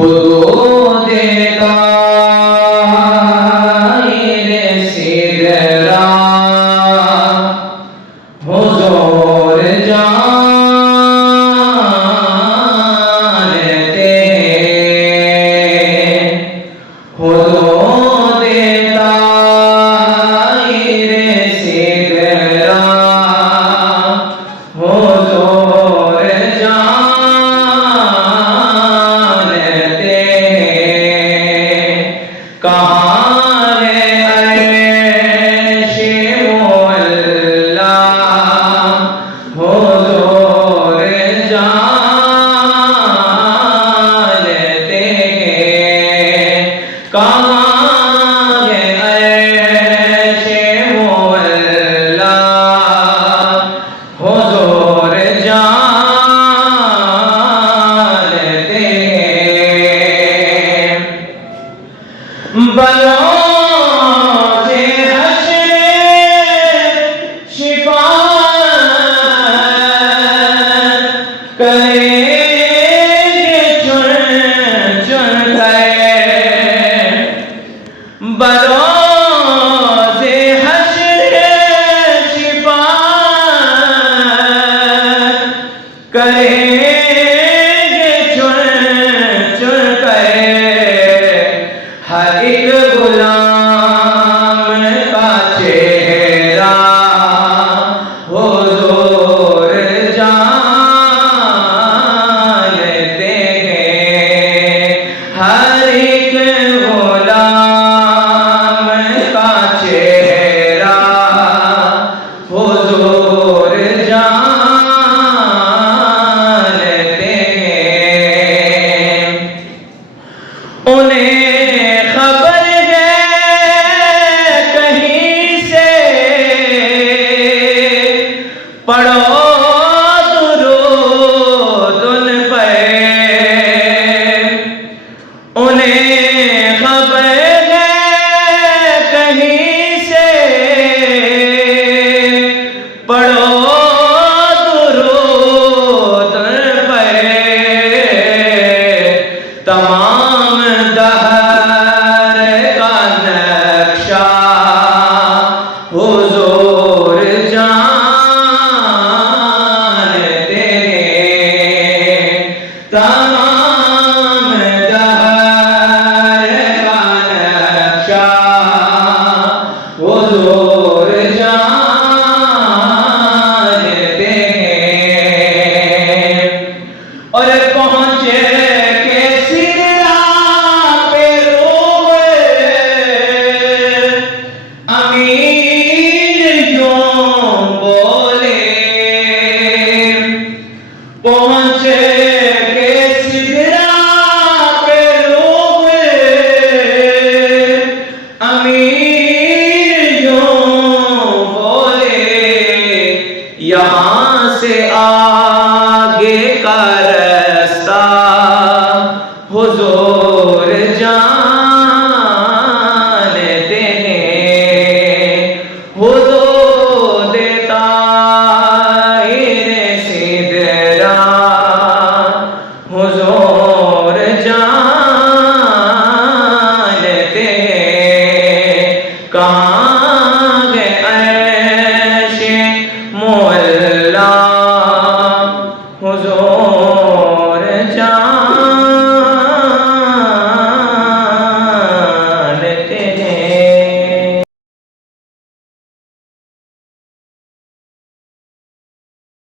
حدود دائر سدرا حضور جانتے ہیں حدود دائر سدرا حضور جانتے ہیں کہاں ہے عرش مولا حضور جانتے ہیں کہاں ہے عرش مولا حضور جانتے ہیں بلوچ حشر شفاعت کریں گے چن چن کر بلوچ حشر شفاعت کریں گے چن چن کر ہر ایک غلام کا چہرہ حضور جانتے ہیں ہر ایک غلام کا چہرہ حضور جانتے ہیں انہیں خبر ہے کہیں سے پڑھو درود ان پر انہیں خبر ہے کہیں سے پڑھو درود ان پر تمام دہر کا نقشہ حضور جانتے ہیں تمام دہر کا نقشہ حضور جانتے ہیں اور پہنچے کے سدرا پہ روئے امین یوں بولے پہنچے